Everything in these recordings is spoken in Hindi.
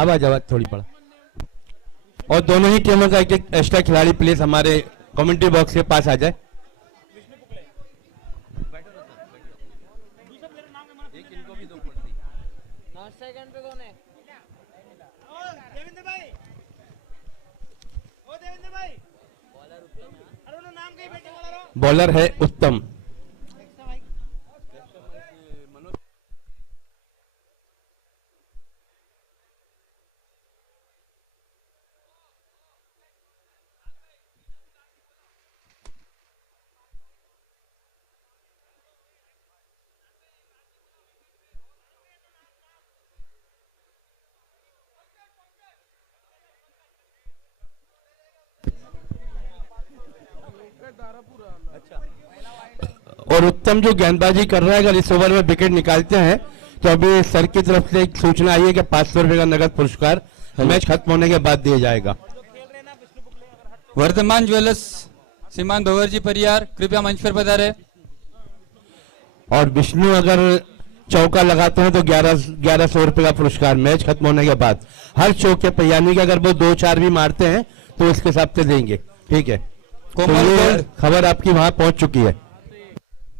आवाज थोड़ी पड़ा। और दोनों ही टीमों का एक एक एक्स्ट्रा खिलाड़ी प्लीज हमारे कमेंट्री बॉक्स के पास आ जाए। बॉलर है उत्तम। और उत्तम जो गेंदबाजी कर रहा है, अगर इस ओवर में विकेट निकालते हैं तो अभी सर की तरफ से एक सूचना आई है कि 500 रुपए का नगद पुरस्कार मैच खत्म होने के बाद दिया जाएगा। वर्धमान ज्वेलर्स श्रीमान भंवर जी परियार कृपया मंच पर पधारे। और विष्णु अगर चौका लगाते हैं तो 1100 रुपए का पुरस्कार मैच खत्म होने के बाद। हर चौके पर, यानी कि अगर वो 2-4 भी मारते हैं तो उसके हिसाब से देंगे। ठीक है, कोमल गोल्ड खबर आपकी वहां पहुंच चुकी है।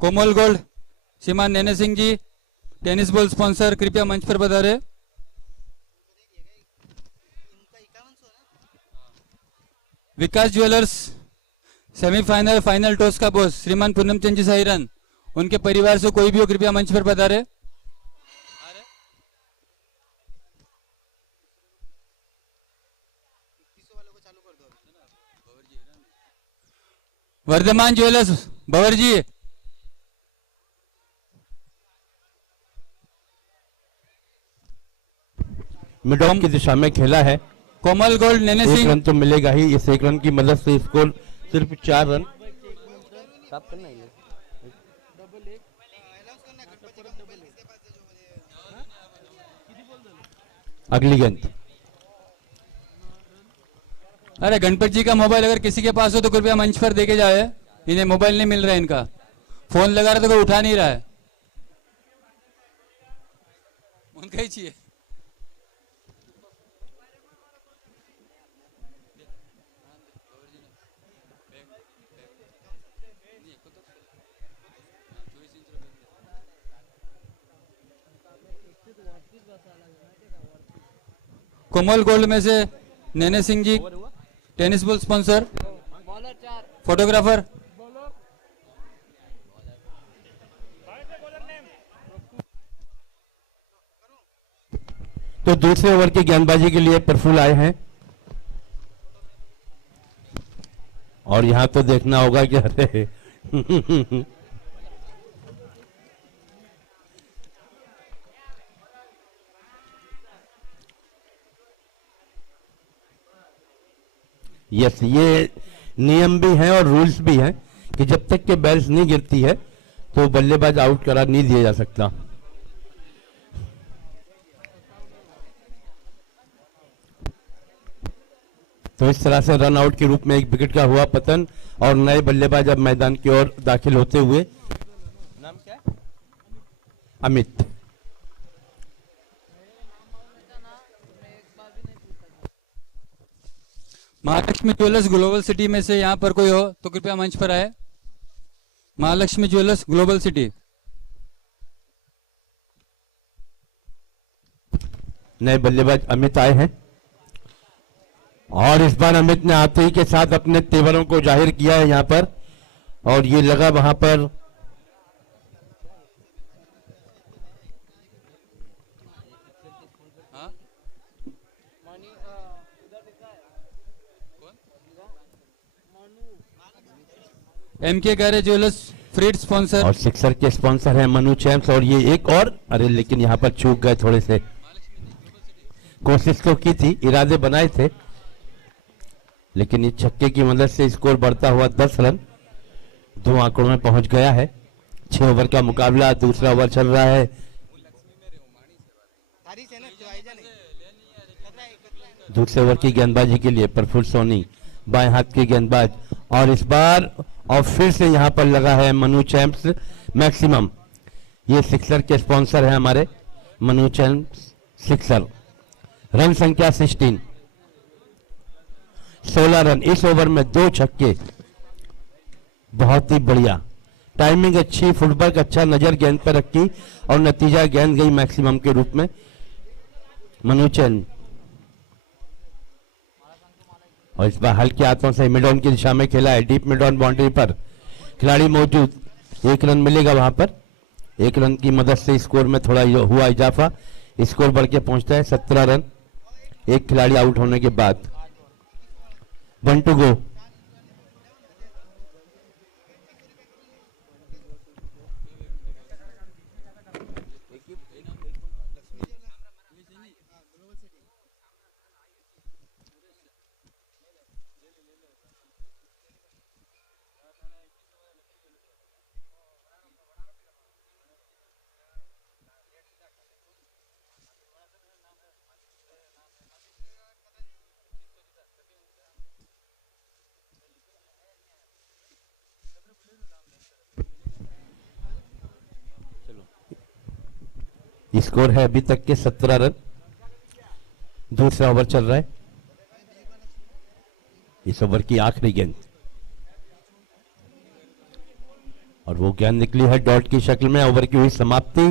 कोमल गोल्ड श्रीमान नैने Singh ji tennis ball sponsor कृपया मंच पर पधारे। विकास ज्वेलर्स सेमीफाइनल फाइनल टॉस का बॉस श्रीमान पूनम चंद जी साहिरन, उनके परिवार से कोई भी हो कृपया मंच पर पधारे। Vardhman jewellers Bhanwar ji mid off की दिशा में खेला है। कोमल गोल्ड नैने एक सिंह रन तो मिलेगा ही। इस एक रन की मदद से स्कोर सिर्फ 4 रन। अगली गेंद। अरे गणपत जी का मोबाइल अगर किसी के पास हो तो कृपया मंच पर देके जाए। इन्हें मोबाइल नहीं मिल रहा है, इनका फोन लगा रहा तो कोई उठा नहीं रहा है। उनका ही चाहिए। कोमल गोल्ड में से नैने Singh ji tennis ball sponsor photographer. तो दूसरे ओवर की गेंदबाजी के लिए प्रफुल्ल आए हैं। और यहां तो देखना होगा कि अरे यस, ये नियम भी हैं और रूल्स भी हैं कि जब तक के बैल्स नहीं गिरती है तो बल्लेबाज आउट करार नहीं दिया जा सकता। तो इस तरह से रन आउट के रूप में एक विकेट का हुआ पतन और नए बल्लेबाज अब मैदान की ओर दाखिल होते हुए। नाम क्या है? Amit. Mahalakshmi jewellers global city में से यहाँ पर कोई हो तो कृपया मंच पर आए। Mahalakshmi jewellers global city. नए बल्लेबाज अमित आए हैं और इस बार अमित ने आते ही के साथ अपने तेवरों को जाहिर किया है यहाँ पर। और ये लगा वहां पर एमके गैरेज ज्वेलर्स फ्रीड स्पॉन्सर और सिक्सर के स्पॉन्सर हैं मनु चैम्प्स। और ये एक और, अरे लेकिन यहाँ पर चूक गए थोड़े से। कोशिश तो की थी, इरादे बनाए थे, लेकिन इस छक्के की मदद से स्कोर बढ़ता हुआ 10 रन 2 आंकड़ों में पहुंच गया है। 6 ओवर का मुकाबला, दूसरा ओवर चल रहा है। दूसरे ओवर की गेंदबाजी के लिए प्रफुल्ल सोनी बाएं हाथ की गेंदबाज। और इस बार और फिर से यहां पर लगा है मनु चैम्प्स मैक्सिमम। ये सिक्सर के स्पॉन्सर है हमारे मनु चैम्प्स सिक्सर। रन संख्या 16, 16 रन। इस ओवर में 2 छक्के, बहुत ही बढ़िया टाइमिंग अच्छी, फुटवर्क अच्छा, नजर गेंद पर रखी और नतीजा गेंद गई मैक्सिमम के रूप में। मनु चैन और इस बार हल्के हाथों से मिड ऑन की दिशा में खेला है, डीप मिड ऑन बाउंड्री पर खिलाड़ी मौजूद, 1 रन मिलेगा वहां पर। 1 रन की मदद से स्कोर में थोड़ा हुआ इजाफा, स्कोर बढ़ के पहुंचता है 17 रन, एक खिलाड़ी आउट होने के बाद। 1 टू गो। स्कोर है अभी तक के 17 रन, दूसरा ओवर चल रहा है। इस ओवर की आखिरी गेंद और वो गेंद निकली है डॉट की शक्ल में। ओवर की हुई समाप्ति,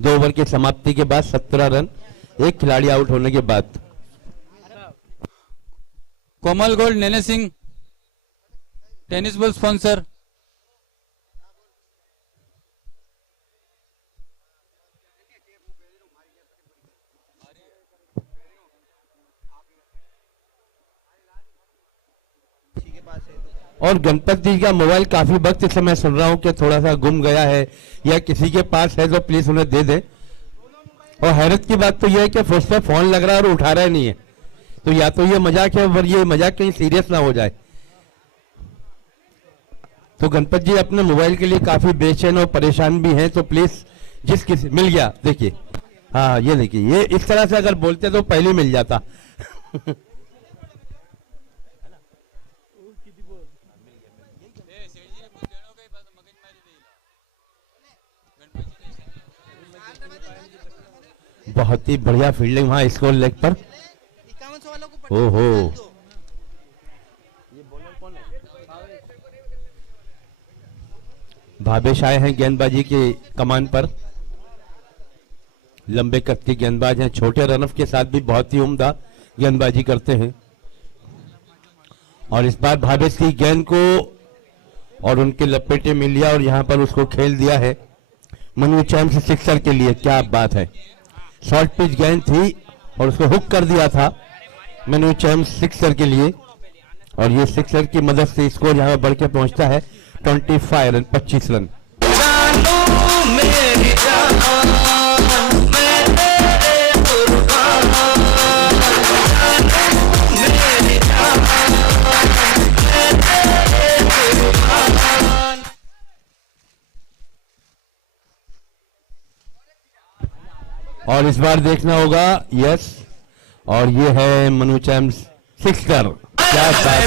2 ओवर की समाप्ति के बाद 17 रन, एक खिलाड़ी आउट होने के बाद। कोमल गोल्ड नैने सिंह टेनिस बॉल स्पॉन्सर। और गणपति जी का मोबाइल काफी वक्त से मैं सुन रहा हूं कि थोड़ा सा गुम गया है, या किसी के पास है तो प्लीज उन्हें दे दे। और हैरत की बात तो यह है कि उस पर फोन लग रहा है और उठा रहा नहीं है, तो या तो ये मजाक है और ये मजाक कहीं सीरियस ना हो जाए। तो गणपति जी अपने मोबाइल के लिए काफी बेचैन और परेशान भी हैं, तो प्लीज जिस किसी मिल गया, देखिए, हाँ ये देखिए, ये इस तरह से अगर बोलते तो पहले मिल जाता। बहुत ही बढ़िया फील्डिंग वहां स्कोर लेग पर। ओहो, भावेश आए हैं गेंदबाजी की कमान पर। लंबे कद के गेंदबाज हैं, छोटे रनअप के साथ भी बहुत ही उम्दा गेंदबाजी करते हैं। और इस बार भावेश की गेंद को और उनके लपेटे में लिया और यहां पर उसको खेल दिया है मनु चैम्प सिक्सर के लिए। क्या बात है, शॉर्ट पिच गेंद थी और उसको हुक कर दिया था मनु चैम्प सिक्सर के लिए, और ये सिक्सर की मदद से स्कोर यहां बढ़ के पहुंचता है 25 रन, 25 रन। और इस बार देखना होगा, यस, और ये है मनु चैम्प सिक्सर। क्या बात है,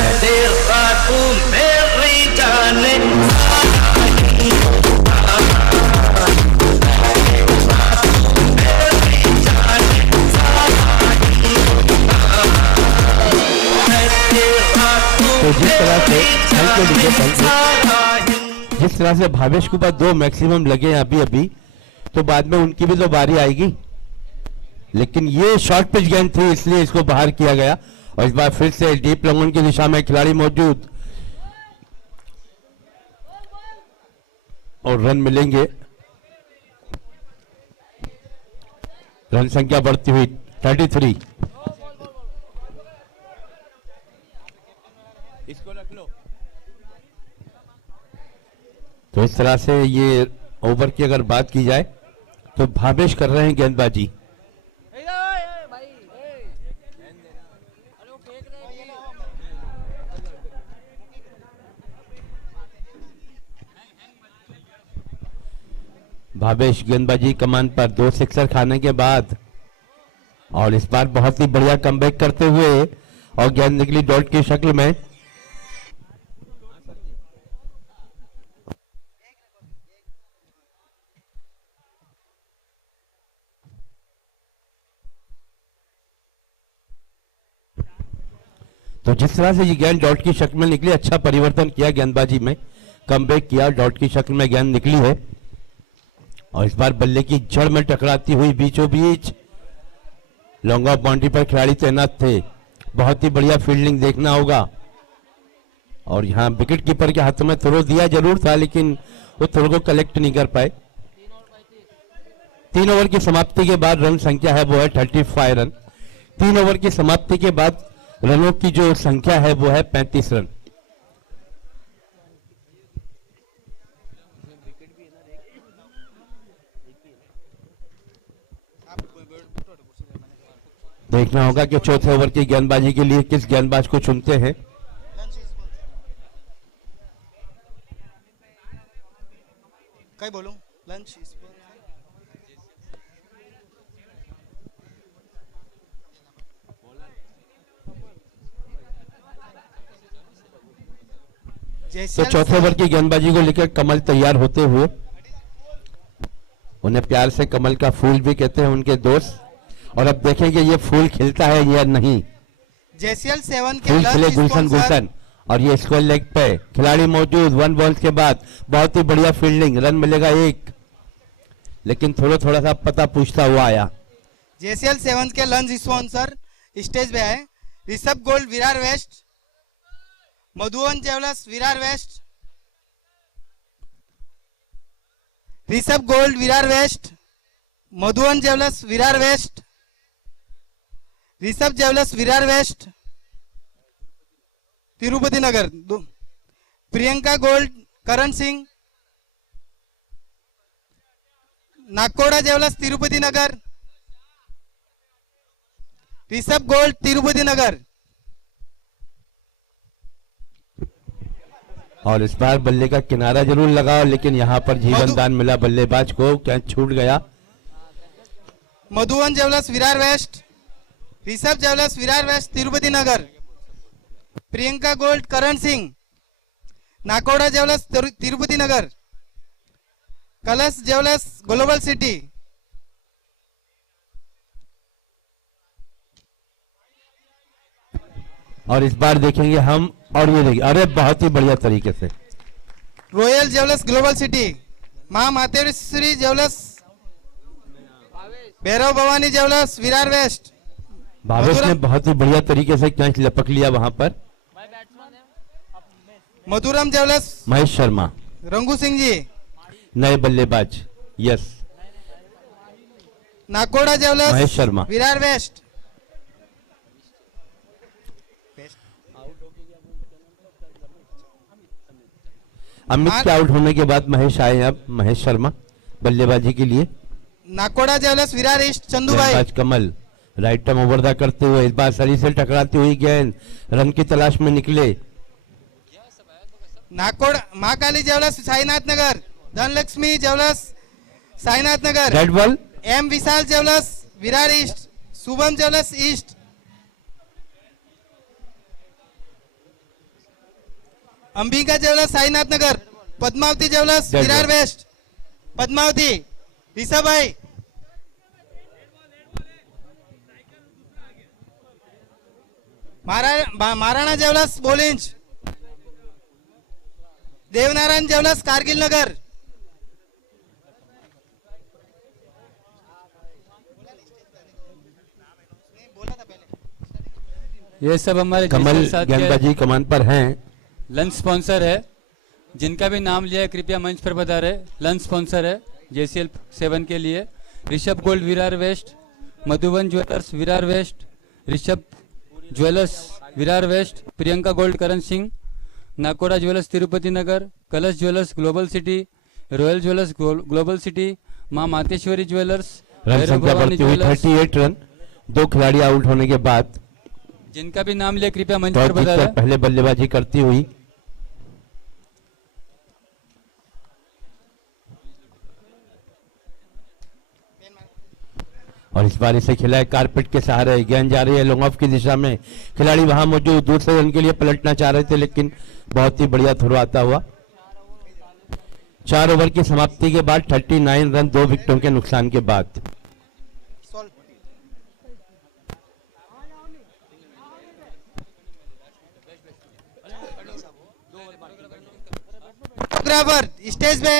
तो जिस तरह से भावेश के ऊपर 2 मैक्सिमम लगे हैं अभी अभी, तो बाद में उनकी भी तो बारी आएगी। लेकिन ये शॉर्ट पिच गेंद थी इसलिए इसको बाहर किया गया। और इस बार फिर से डीप लंगन की दिशा में खिलाड़ी मौजूद और रन मिलेंगे। रन संख्या बढ़ती हुई 33। इसको रख लो। तो इस तरह से ये ओवर की अगर बात की जाए तो भावेश कर रहे हैं गेंदबाजी। भावेश गेंदबाजी कमान पर 2 सिक्सर खाने के बाद, और इस बार बहुत ही बढ़िया कमबैक करते हुए, और गेंद निकली डॉट की शक्ल में। तो जिस तरह से ये गेंद डॉट की शक्ल में निकली, अच्छा परिवर्तन किया गेंदबाजी में, कमबैक किया, डॉट की शक्ल में गेंद निकली है और इस बार बल्ले की जड़ में टकराती हुई बीचों बीच लॉन्ग ऑफ बाउंड्री पर खिलाड़ी तैनात थे। बहुत ही बढ़िया फील्डिंग देखना होगा और यहाँ विकेट कीपर के हाथों में थ्रो दिया जरूर था लेकिन वो थ्रो को कलेक्ट नहीं कर पाए। 3 ओवर की समाप्ति के बाद रन संख्या है वो है 35 रन। 3 ओवर की समाप्ति के बाद रनों की जो संख्या है वो है 35 रन। देखना होगा कि चौथे ओवर की गेंदबाजी के लिए किस गेंदबाज को चुनते हैं। कई बोलूं लंच तो चौथे ओवर की गेंदबाजी को लेकर कमल तैयार होते हुए, उन्हें प्यार से कमल का फूल भी कहते हैं उनके दोस्त, और अब देखेंगे ये फूल खिलता है या नहीं। जेसीएल 7 के फूल खिले गुलशन गुलशन और ये स्क्वायर लेग पे खिलाड़ी मौजूद। 1 बॉल के बाद बहुत ही बढ़िया फील्डिंग, रन मिलेगा 1 लेकिन थोड़ा सा पता पूछता हुआ आया। जेसीएल 7 के लंच स्पॉन्सर स्टेज पे है Rishabh gold Virar west, Madhuvan jewellers Virar west, Rishabh gold Virar west, Madhuvan jewellers Virar west, Rishabh jewellers Virar west, Tirupati Nagar, Priyanka gold Karan Singh, Nakoda jewellers Tirupati Nagar, Rishabh gold Tirupati Nagar. और इस बार बल्ले का किनारा जरूर लगा लेकिन यहाँ पर जीवन दान मिला बल्लेबाज को, क्या छूट गया। Madhuvan jewellers Virar west, Rishabh jewellers Virar west Tirupati Nagar, Priyanka gold Karan Singh, Nakoda jewellers Tirupati Nagar, Kalash jewellers global city. और इस बार देखेंगे हम, और ये देखिए, अरे बहुत ही बढ़िया तरीके से royal jewellers global city, Maa Mateshwari jewellers, Bhairav Bhavani jewellers Virar west. Bhavesh ने बहुत ही बढ़िया तरीके से कैच लपक लिया वहां पर। मधुरम ज्वेलर्स महेश शर्मा, रंगू सिंह जी, नए बल्लेबाज, yes, Nakoda jewellers Mahesh Sharma. Virar west. Amit के आउट होने के बाद महेश आए, अब महेश शर्मा बल्लेबाजी के लिए। नाकोड़ा ज्वेलर्स विरार ईस्ट चंदू भाई। कमल राइट टर्म ओवर करते हुए इस बार सरी से टकराती हुई गेंद, रन की तलाश में निकले। Nakoda Maa Kali jewellers Sainath Nagar, Dhanlakshmi jewellers Sainath Nagar, red ball, M Vishal jewellers Virar east, Shubham jewellers east, Ambika jewellers Sainath Nagar, Padmavati jewellers Virar west, Padmavati Rishabh भाई, महाराणा ज्वेलर्स बोलिंज, देवनारायण ज्वेलर्स कारगिल नगर। ये सब हमारे कमल गेंदबाजी कमान पर हैं। लंच स्पॉन्सर है, जिनका भी नाम लिया है कृपया मंच पर बता रहे। लंच स्पॉन्सर है जेसीएल 7 के लिए Rishabh gold Virar west, Madhuvan jewellers Virar west, Rishabh jewellers Virar west, Priyanka gold Karan Singh, Nakoda jewellers Tirupati Nagar, Kalash jewellers global city, royal jewellers global city, Maa Mateshwari jewellers, run संख्या बढ़ती हुई 38 रन, 2 खिलाड़ी आउट होने के बाद। जिनका भी नाम लिया कृपया मंच पर बता रहे। पहले बल्लेबाजी करती हुई और इस बार इसे खिलाए कारपेट के सहारे, गेंद जा रही है लॉन्ग ऑफ की दिशा में, खिलाड़ी वहां मौजूद दूसरे रन के लिए पलटना चाह रहे थे लेकिन बहुत ही बढ़िया थ्रो आता हुआ। 4 ओवर की समाप्ति के बाद 39 रन 2 विकेटों के नुकसान के बाद। फोटोग्राफर स्टेज पे,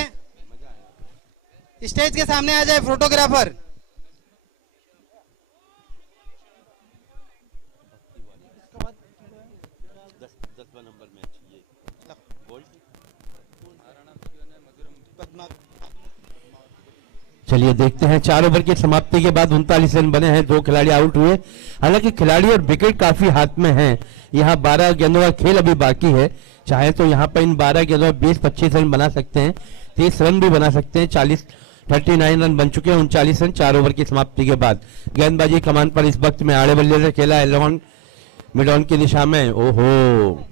स्टेज के सामने आ जाए फोटोग्राफर। चलिए देखते हैं, 4 ओवर की समाप्ति के बाद 39 रन बने हैं, 2 खिलाड़ी आउट हुए। हालांकि खिलाड़ी और विकेट काफी हाथ में हैं। यहाँ 12 गेंदों का खेल अभी बाकी है। चाहे तो यहाँ पर इन 12 गेंदों में 20-25 रन बना सकते हैं, 30 रन भी बना सकते हैं। 39 रन बन चुके हैं, 39 रन 4 ओवर की समाप्ति के बाद। गेंदबाजी कमान पर इस वक्त में आड़े बल्ले से खेला है एलोन मिडॉन की दिशा में। ओहो,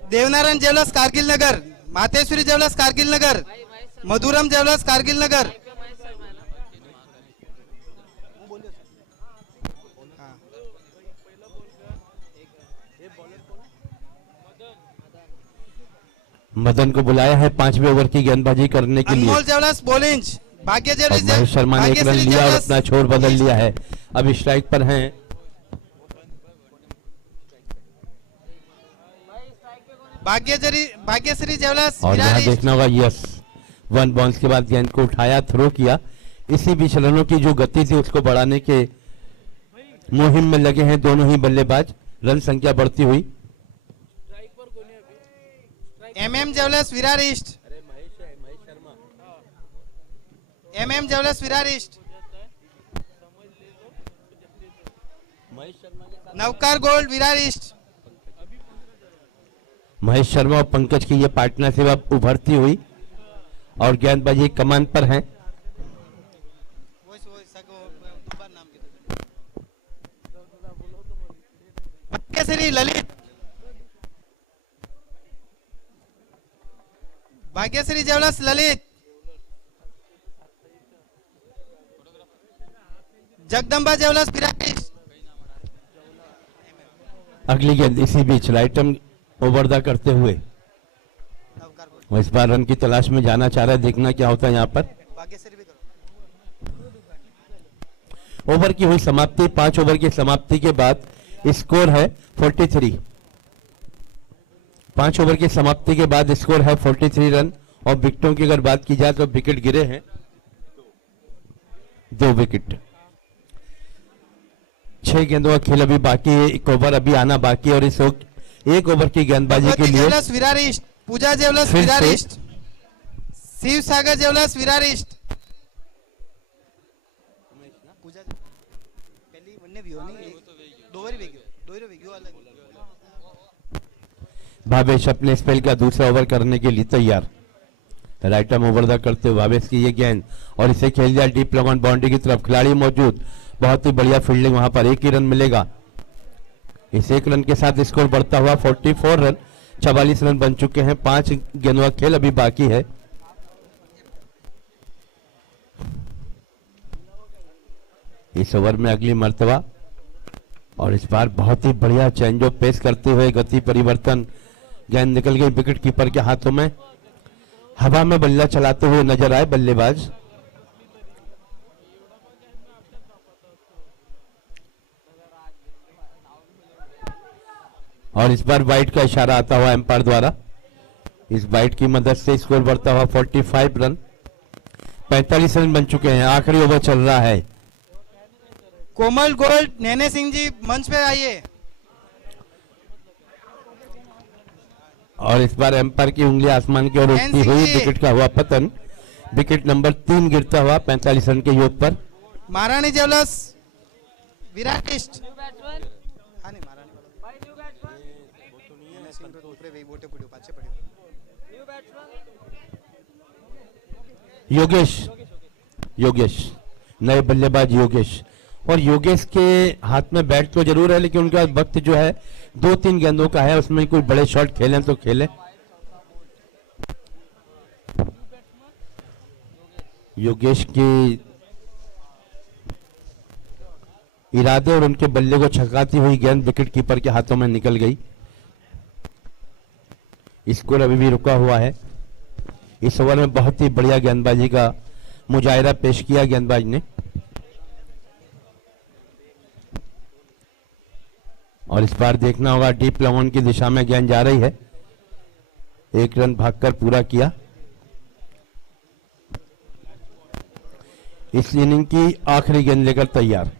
देवनारायण ज्वेलर्स कारगिल नगर, मातेश्वरी ज्वेलर्स कारगिल नगर, मधुरम ज्वेलर्स कारगिल नगर। मदन को बुलाया है 5वें ओवर की गेंदबाजी करने के लिए। अनमोल ज्वेलर्स बोलिंज, भाग्य और ज्वेलर्स, महेश शर्मा ने एक रन लिया और अपना छोर बदल लिया है। अब स्ट्राइक पर हैं भाग्यश्री ज्वेलर्स और यहाँ विरार देखना होगा, यस 1 बाउंस के बाद गेंद को उठाया, थ्रो किया। इसी बीच रनों की जो गति थी उसको बढ़ाने के मुहिम में लगे हैं दोनों ही बल्लेबाज। रन संख्या बढ़ती हुई। MM jewellers Virar east, MM jewellers Virar east, Navkar gold Virar east. Mahesh Sharma और पंकज की ये पार्टनरशिप अब उभरती हुई और गेंदबाजी कमान पर है। Bhagyashree Lalit, Bhagyashree jewellers Lalit, Jagdamba jewellers Virar east. अगली गेंद इसी बीच राइटम ओवरदा करते हुए वो इस बार रन की तलाश में जाना चाह रहा है। देखना क्या होता है यहाँ पर। ओवर की हुई समाप्ति, 5 ओवर की समाप्ति के बाद स्कोर है 43। 5 ओवर की समाप्ति के बाद स्कोर है 43 रन। और विकेटों की अगर बात की जाए तो विकेट गिरे हैं 2 विकेट। 6 गेंदों का खेल अभी बाकी है, 1 ओवर अभी आना बाकी है और इस 1 ओवर की गेंदबाजी के लिए Virar east, Pooja jewellers Virar east, Shiv सागर ज्वेलर्स विरार ईस्ट। भावेश अपने स्पेल का दूसरा ओवर करने के लिए तैयार। राइटम ओवर करते हुए भावेश की ये गेंद और इसे खेल दिया डीप लॉन्ग ऑन बाउंड्री की तरफ। खिलाड़ी मौजूद, बहुत ही बढ़िया फील्डिंग, वहां पर 1 ही रन मिलेगा। इस 1 रन के साथ स्कोर बढ़ता हुआ 44 रन, 44 रन बन चुके हैं। 5 गेंदों का खेल अभी बाकी है। इस ओवर में अगली मर्तबा और इस बार बहुत ही बढ़िया चेंज ऑफ पेस करते हुए गति परिवर्तन। गेंद निकल गई विकेट कीपर के हाथों में। हवा में बल्ला चलाते हुए नजर आए बल्लेबाज। और इस बार वाइड का इशारा आता हुआ एम्पायर द्वारा। इस वाइड की मदद से स्कोर बढ़ता हुआ 45 रन, 45 रन बन चुके हैं। आखिरी ओवर चल रहा है। कोमल गोल्ड, नैने सिंह जी मंच पे आइए। और इस बार एम्पायर की उंगली आसमान की ओर उठती हुई विकेट का हुआ पतन। विकेट नंबर 3 गिरता हुआ 45 रन के योग पर। महारानी ज्वेलर्स विराट ईस्ट। योगेश नए बल्लेबाज योगेश। और योगेश के हाथ में बैट तो जरूर है, लेकिन उनका वक्त जो है 2-3 गेंदों का है, उसमें कोई बड़े शॉट खेलें तो खेलें। योगेश के इरादे और उनके बल्ले को छकाती हुई गेंद विकेट कीपर के हाथों में निकल गई। स्कोर अभी भी रुका हुआ है। इस ओवर में बहुत ही बढ़िया गेंदबाजी का मुजाहिरा पेश किया गेंदबाज ने और इस बार देखना होगा डीप लॉन की दिशा में गेंद जा रही है। 1 रन भागकर पूरा किया। इस इनिंग की आखिरी गेंद लेकर तैयार।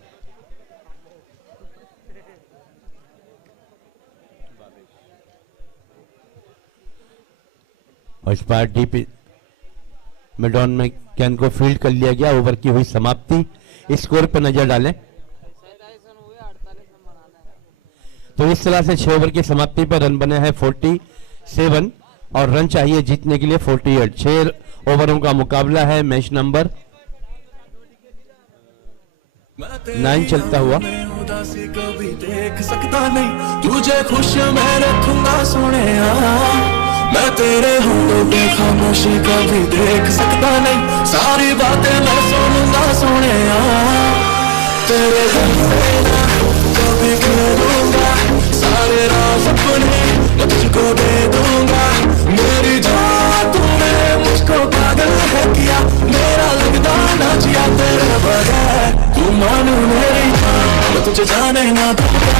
और इस बार डीप मिडॉन में गेंद को फील्ड कर लिया गया। ओवर की हुई समाप्ति। स्कोर पर नजर डालें तो इस तरह से 6 ओवर की समाप्ति पर रन बने हैं 47 और रन चाहिए जीतने के लिए 48। 6 ओवरों का मुकाबला है। मैच नंबर 9 चलता हुआ। उदासी कभी देख सकता नहीं, तुझे खुश मैं रखूंगा सोनिया। मैं तेरे होंठों पे खामोशी कभी देख सकता नहीं, सारी बातें मैं सुनूंगा सोनिया। तेरे दिल से ना कभी खेलूंगा, सारे राज अपने मैं तुझको दे दूंगा। मेरी जान तूने मुझको पागल है किया, मेरा लगता ना जिया तेरे बगैर। तू मानो मेरी जान, मैं तुझे जाने ना दूंगा,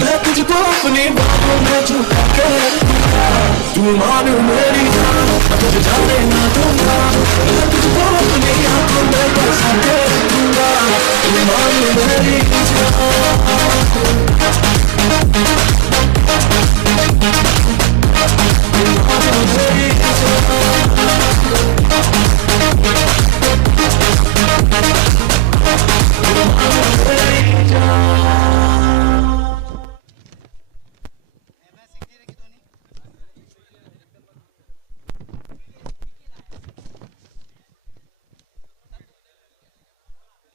मैं तुझको अपनी बाहों में छुपा के रखूंगा। तू मानो मेरी जान, मैं तुझे जाने ना दूंगा, मैं तुझको अपनी आंखों में बसा के रखूंगा। तू मानो मेरी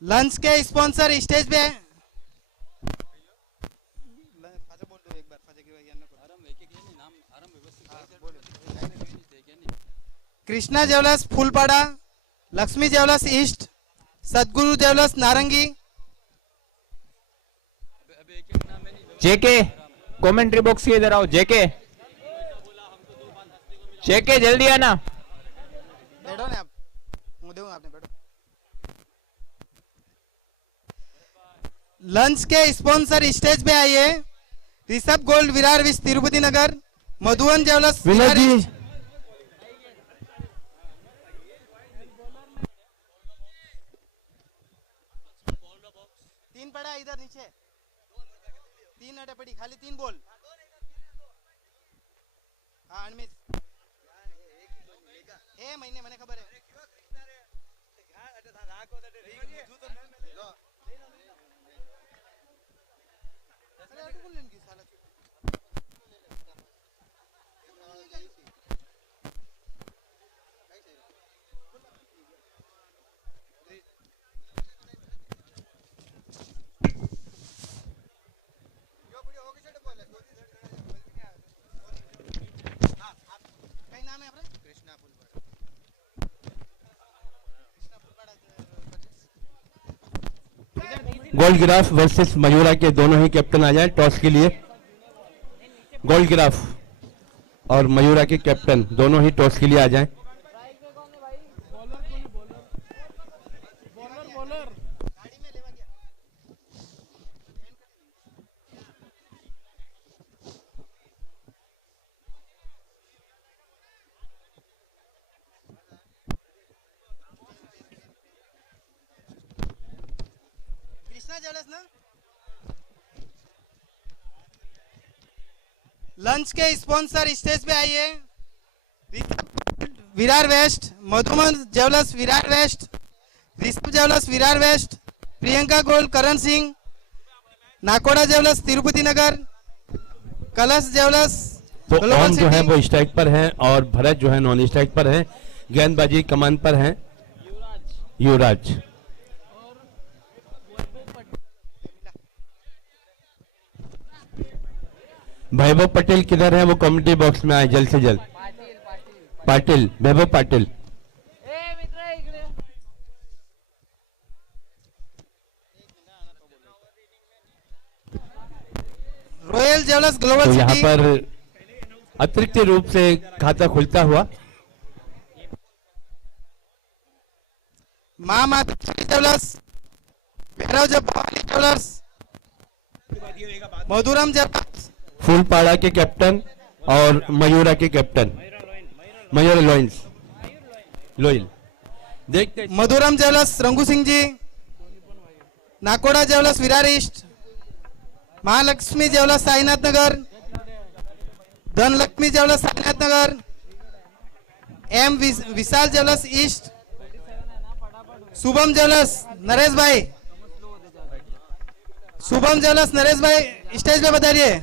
लंच के स्पॉन्सर स्टेज पे हैं। Krishna jewellers Phoolpada, Lakshmi jewellers east, Sadguru jewellers Narangi. JK commentary box के इधर आओ। जेके जेके जल्दी आना। बैठो ना आप, मुंह दूंगा आपने, बैठो। लंच के स्पॉन्सर स्टेज पे आइए। ऋषभ गोल्ड विरार विश तिरुपति नगर, मधुवन ज्वेलर्स विनोद जी तीन पड़ा इधर नीचे, 3 अटे पड़ी, खाली 3 बॉल। हाँ अनमिस ए महीने मैंने खबर है। गोल्ड गिराफ वर्सेस मयूरा के दोनों ही कैप्टन आ जाएं टॉस के लिए। गोल्ड गिराफ और मयूरा के कैप्टन दोनों ही टॉस के लिए आ जाएं। कृष्णा ज्वेलर्स ना। लंच के स्पॉन्सर स्टेज पे आइए। Virar west, Madhuman jewellers Virar west, Rishabh jewellers Virar west, Priyanka gold Karan Singh, Nakoda jewellers Tirupati Nagar, Kalash jewellers तो ग्लोबल ओम जो है सिटी। वो स्ट्राइक पर है और भरत जो है नॉन स्ट्राइक पर है। गेंदबाजी कमान पर है युवराज। वैभव पटेल किधर है वो कमेंट्री बॉक्स में आए जल्द से जल्द। पाटिल, वैभव पाटिल। रॉयल ज्वेलर्स ग्लोबल तो यहाँ सिटी। पर अतिरिक्त रूप से खाता खुलता हुआ माँ माता ज्वेलर्स, भैरव भवानी ज्वेलर्स, मधुरम ज्वेलर्स, फूलपाड़ा के कैप्टन और मयूरा के कैप्टन, मयूर लॉयंस लोयल। देखते Madhuram jewellers Rangu Singh ji, Nakoda jewellers Virar east, Mahalakshmi jewellers Sainath Nagar, Dhanlakshmi jewellers Sainath Nagar, M Vishal jewellers east, Shubham jewellers Naresh भाई, शुभम ज्वेलर्स नरेश भाई स्टेज पे बताइए।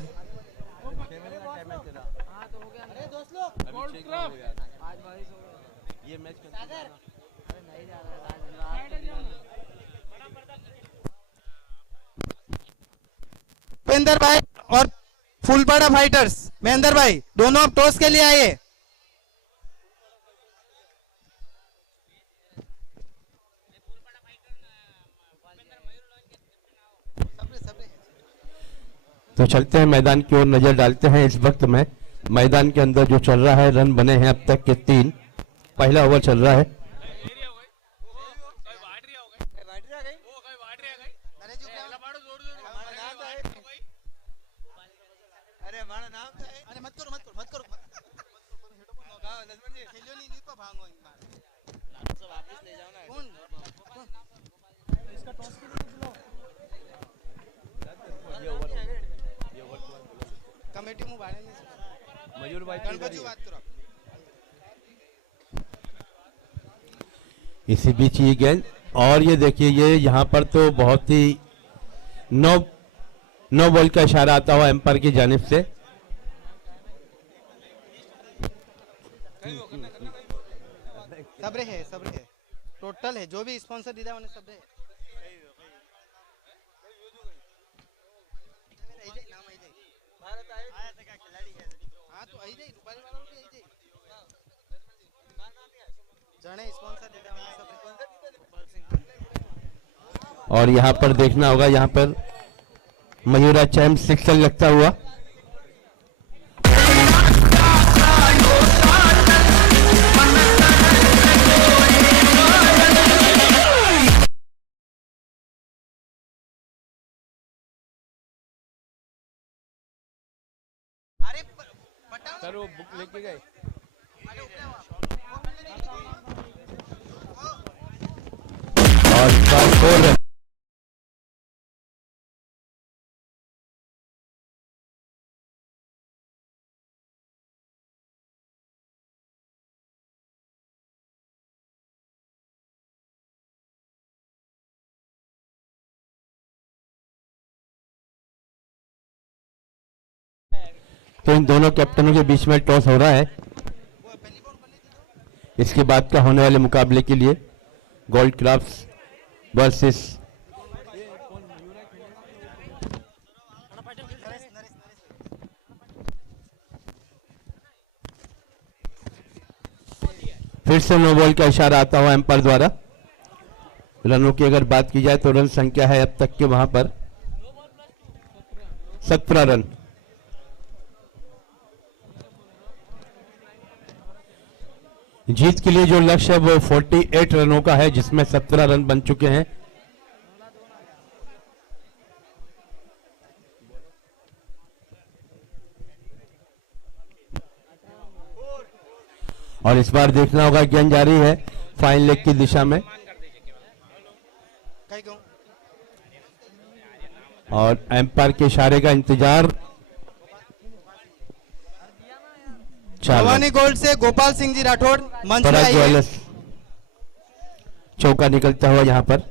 उपेंद्र भाई और फुलपाड़ा फाइटर्स महेंद्र भाई दोनों अब टॉस के लिए आए। तो चलते हैं मैदान की ओर नजर डालते हैं। इस वक्त में मैदान के अंदर जो चल रहा है, रन बने हैं अब तक के 3। पहला ओवर चल रहा है। कमेटी में बाड़े नहीं मयूर भाई गणपति बात करो। इसी बीच ये गेंद, और ये देखिए ये यहाँ पर तो बहुत ही नो बॉल का इशारा आता हुआ एम्पायर की जानिब से। सबरे है टोटल है जो भी स्पॉन्सर दीदा उन्हें सबरे है। हाँ तो आई जाए रुपाली वाला भी आई जाए जने स्पॉन्सर दीदा उन्हें सब। और यहाँ पर देखना होगा, यहाँ पर मयूरा चैम्प 6 लगता हुआ। अरे सर वो बुक लेके गए। और इस बार 4 रन। तो इन दोनों कैप्टनों के बीच में टॉस हो रहा है। इसके बाद का होने वाले मुकाबले के लिए गोल्ड क्राफ्ट्स वर्सेस फिर से नो बॉल का इशारा आता हुआ एम्पायर द्वारा। रनों की अगर बात की जाए तो रन संख्या है अब तक के वहां पर 17 रन। जीत के लिए जो लक्ष्य है वो 48 रनों का है, जिसमें 17 रन बन चुके हैं। और इस बार देखना होगा, गेंद जारी है फाइन लेग की दिशा में। और एम्पायर के इशारे का इंतजार। भवानी गोल्ड से गोपाल सिंह जी राठौड़ मंच पर आइए। चौका निकलता हुआ यहाँ पर,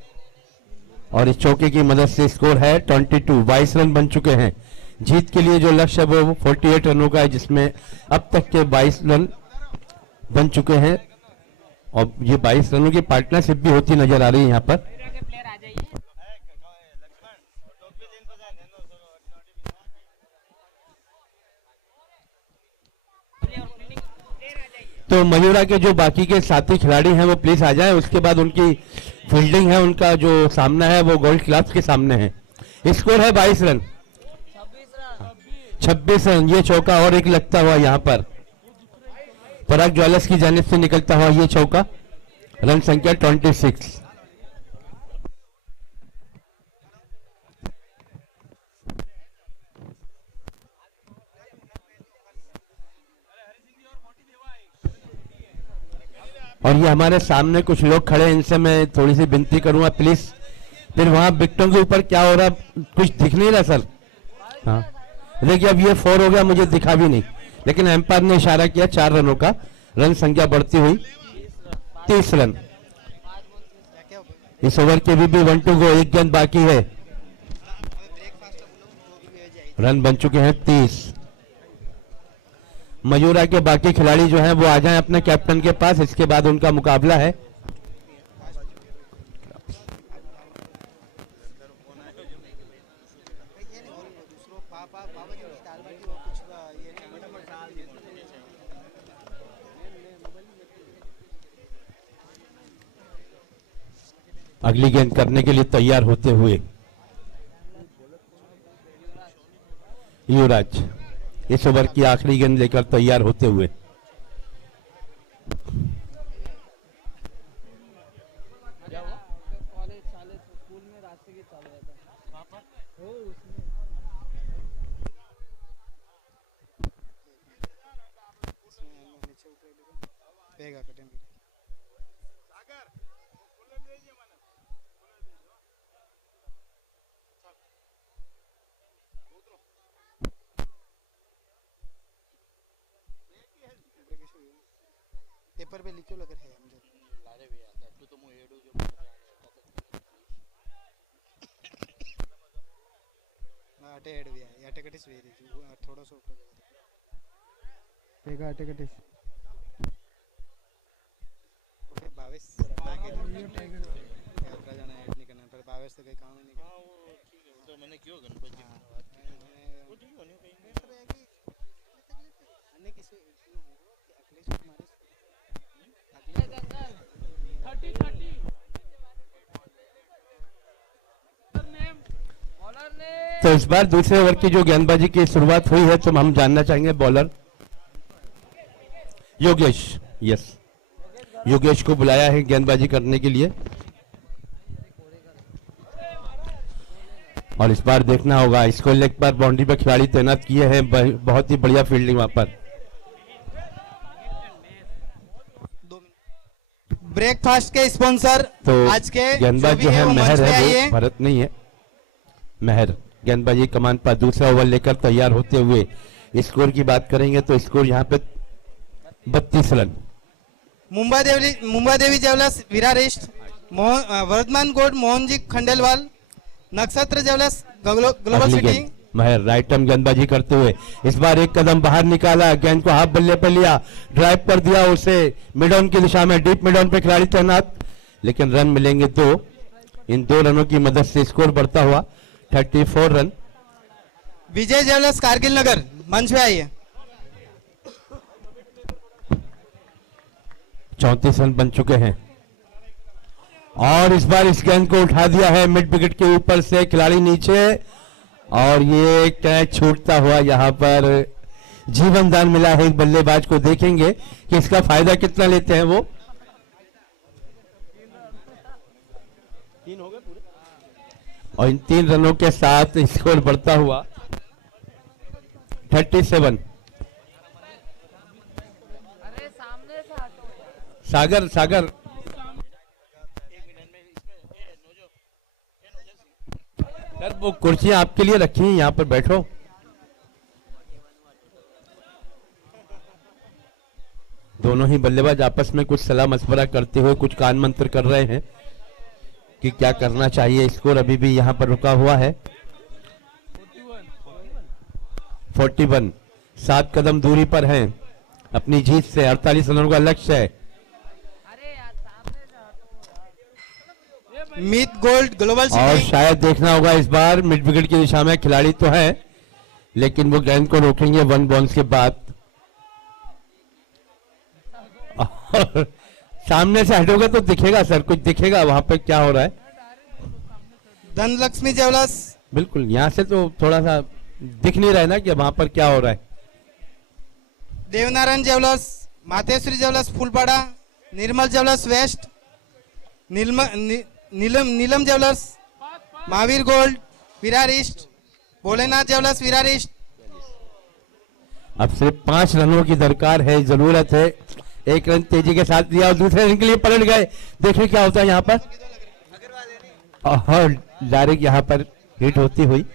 और इस चौके की मदद से स्कोर है 22 रन बन चुके हैं। जीत के लिए जो लक्ष्य है वो 48 रनों का है, जिसमें अब तक के 22 रन बन चुके हैं। और ये 22 रनों की पार्टनरशिप भी होती नजर आ रही है यहाँ पर। तो मयूरा के जो बाकी के साथी खिलाड़ी हैं वो प्लीज आ जाएं। उसके बाद उनकी फील्डिंग है, उनका जो सामना है वो गोल्ड क्लास के सामने है। स्कोर है 22 रन, 26 रन। ये चौका और एक लगता हुआ यहाँ पर पराग ज्वेलर्स की जानिब से निकलता हुआ ये चौका। रन संख्या 26। और ये हमारे सामने कुछ लोग खड़े हैं, इनसे मैं थोड़ी सी विनती करूंगा प्लीज। फिर वहां विकेटों के ऊपर क्या हो रहा कुछ दिख नहीं रहा सर। हाँ देखिए अब ये 4 हो गया, मुझे दिखा भी नहीं, लेकिन एम्पायर ने इशारा किया 4 रनों का, रन संख्या बढ़ती हुई 30 रन। इस ओवर के भी 1 to go, 1 गेंद बाकी है, रन बन चुके हैं 30। मयूरा के बाकी खिलाड़ी जो हैं वो आ जाएं अपने कैप्टन के पास, इसके बाद उनका मुकाबला है। अगली गेंद करने के लिए तैयार होते हुए युवराज इस ओवर की आखिरी गेंद लेकर तैयार होते हुए। पेपर पे लिखो लगे है हमको लारे भी आता है तो मु हेडू जो ना अटे हेड भी है अटे कटिस वेरी थोड़ा सा ऊपर पेगा अटे कटिस 22 बाकी यात्रा जाना ऐड नहीं करना पर 22 से कोई काम नहीं करना। हां वो ठीक है, तो मैंने क्यों गणपति की बात की, वो ठीक होने कहीं अन्य किसी अगले शॉट मारे 30 तो इस बार दूसरे ओवर की जो गेंदबाजी की शुरुआत हुई है तो हम जानना चाहेंगे बॉलर योगेश। यस, योगेश को बुलाया है गेंदबाजी करने के लिए और इस बार देखना होगा इसको लेग पर बाउंड्री पर खिलाड़ी तैनात किए हैं, बहुत ही बढ़िया फील्डिंग वहां पर। ब्रेकफास्ट के स्पॉन्सर तो आज के गेंदबाज जो है वो महर मंच पे है, आइए। वो भरत नहीं है, महर गेंदबाजी कमान पर दूसरा ओवर लेकर तैयार होते हुए। स्कोर की बात करेंगे तो स्कोर यहाँ पे 32 रन। मुंबई देवी ज्वेलर्स विरारिस्ट, वर्धमान गोल्ड मोहनजी खंडेलवाल, नक्षत्र ज्वेलर्स ग्लोबल अगली सिटी। गेंद महर राइट आर्म गेंदबाजी करते हुए इस बार एक कदम बाहर निकाला, गेंद को हाफ बल्ले पर लिया, ड्राइव पर दिया उसे मिड ऑन की दिशा में, डीप मिड ऑन पे खिलाड़ी तैनात, लेकिन रन मिलेंगे 2। इन 2 रनों की मदद से स्कोर बढ़ता हुआ 34 रन। विजय ज्वेलर्स कारगिल नगर मंच पे आइए। 34 रन बन चुके हैं और इस बार इस गेंद को उठा दिया है मिड विकेट के ऊपर से, खिलाड़ी नीचे और ये कैच छूटता हुआ यहाँ पर जीवन दान मिला है एक बल्लेबाज को। देखेंगे कि इसका फायदा कितना लेते हैं वो। 3 हो गए पूरे और इन 3 रनों के साथ स्कोर बढ़ता हुआ 37। सागर सागर सर वो कुर्सियां आपके लिए रखी हैं, यहाँ पर बैठो। दोनों ही बल्लेबाज आपस में कुछ सलाह मशवरा करते हुए कुछ कान मंत्र कर रहे हैं कि क्या करना चाहिए। स्कोर अभी भी यहाँ पर रुका हुआ है 41। 7 कदम दूरी पर हैं अपनी जीत से, 48 रनों का लक्ष्य है। मीत गोल्ड ग्लोबल और सिटी। शायद देखना होगा इस बार मिड विकेट की दिशा में खिलाड़ी तो है, लेकिन वो गेंद को रोकेंगे 1 बाउंस के बाद। और सामने से हटोगे तो दिखेगा सर, कुछ दिखेगा वहां पे क्या हो रहा है। धनलक्ष्मी ज्वेलर्स, बिल्कुल यहाँ से तो थोड़ा सा दिख नहीं रहा है ना कि वहां पर क्या हो रहा है। Devnarayan jewellers, Mateshwari jewellers Phoolpada, Nirmal jewellers west, Neelam jewellers, Mahavir gold Virar east, Bholenath jewellers Virar east. अब सिर्फ 5 रनों की दरकार है, जरूरत है एक रन तेजी के साथ दिया और दूसरे रन के लिए पलट गए। देखें क्या होता है यहाँ पर, और डायरेक्ट यहाँ पर हिट होती हुई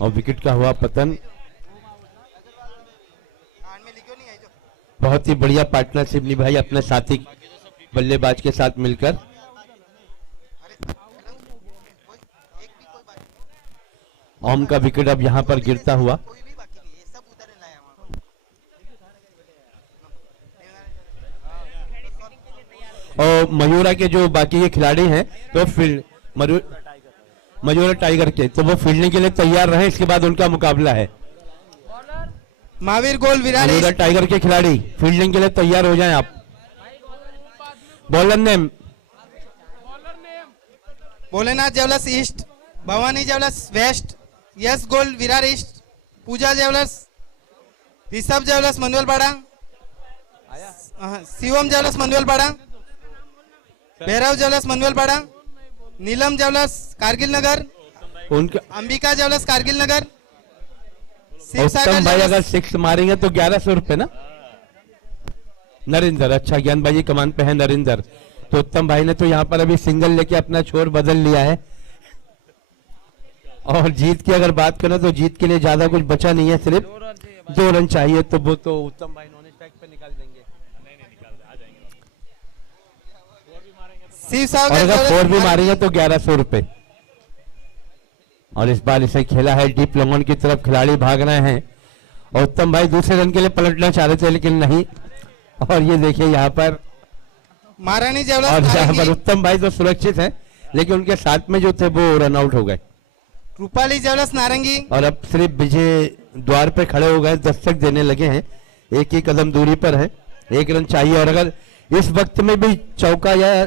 और विकेट का हुआ पतन। बहुत ही बढ़िया पार्टनरशिप निभाई अपने साथी बल्लेबाज के साथ मिलकर। ओम का विकेट अब यहां पर गिरता हुआ। और मयूरा के जो बाकी के खिलाड़ी हैं तो मयूरा टाइगर के, तो वो फील्डिंग के लिए तैयार रहे, इसके बाद उनका मुकाबला है। Mahavir gold Virar Mayura east, tiger के खिलाड़ी फील्डिंग के लिए तैयार हो जाएं आप। Bowler name Bholenath jewellers east, Bhavani jewellers west, yes gold Virar east, Pooja jewellers, Rishabh jewellers Manvelpada, Shivam jewellers Manvelpada, Bhairav jewellers Manvelpada, Neelam jewellers Kargil Nagar, उनका अंबिका ज्वेलर्स कारगिल नगर, शिव उत्तम सागर भाई अगर ज्वेलर्स, 6 मारेंगे तो 1100 रुपए ना। नरेंद्र, अच्छा ज्ञान भाई कमान पे है नरेंद्र, तो उत्तम भाई ने तो यहाँ पर अभी सिंगल लेके अपना छोर बदल लिया है। और जीत की अगर बात करें तो जीत के लिए ज्यादा कुछ बचा नहीं है, सिर्फ 2 रन चाहिए, तो वो तो उत्तम भाई नॉन स्ट्राइक पे निकाल देंगे। शिव और सागर अगर 4 भी ज्वेलर्स, मारेंगे तो 1100 रुपए। और इस बार इसे खेला है डीप लॉन्गन की तरफ, खिलाड़ी भाग रहे हैं और उत्तम भाई दूसरे रन के लिए पलटना चाह रहे थे लेकिन नहीं। और ये देखिए यहाँ पर, महारानी और ज्वेलर्स यहाँ पर नारंगी, उत्तम भाई तो सुरक्षित हैं लेकिन उनके साथ में जो थे वो रन आउट हो गए। रूपाली ज्वेलर्स नारंगी, और अब सिर्फ विजय द्वार पे खड़े हो गए, दस्तक देने लगे हैं, एक ही कदम दूरी पर है, 1 रन चाहिए। और अगर इस वक्त में भी चौका या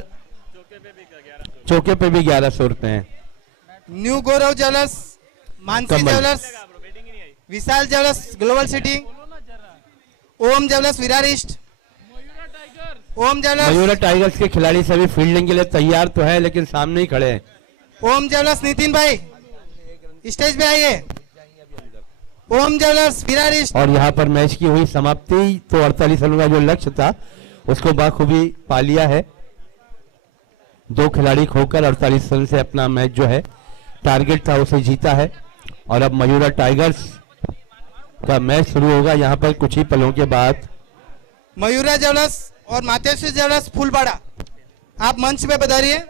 चौके पे भी 1100 रुपए हैं। न्यू गौरव ज्वेलर्स, मानसी कमल। ज्वेलर्स, विशाल ज्वेलर्स ग्लोबल सिटी, ओम ज्वेलर्स विरार ईस्ट, ओम ज्वेलर्स, मयूरा टाइगर्स के खिलाड़ी सभी फील्डिंग के लिए तैयार तो है लेकिन सामने ही खड़े हैं। ओम ज्वेलर्स नितिन भाई स्टेज पे आइए, ओम ज्वेलर्स विरार ईस्ट, और यहाँ पर मैच की हुई समाप्ति, तो 48 रनों का जो लक्ष्य था उसको बाखूबी पा लिया है। 2 खिलाड़ी खोकर 48 रन से अपना मैच जो है टारगेट था उसे जीता है। और अब मयूरा टाइगर्स का मैच शुरू होगा यहाँ पर कुछ ही पलों के बाद। मयूरा ज्वेलर्स और मातेश्वर ज्वेलर्स फूलपाड़ा, आप मंच पे पधारिए।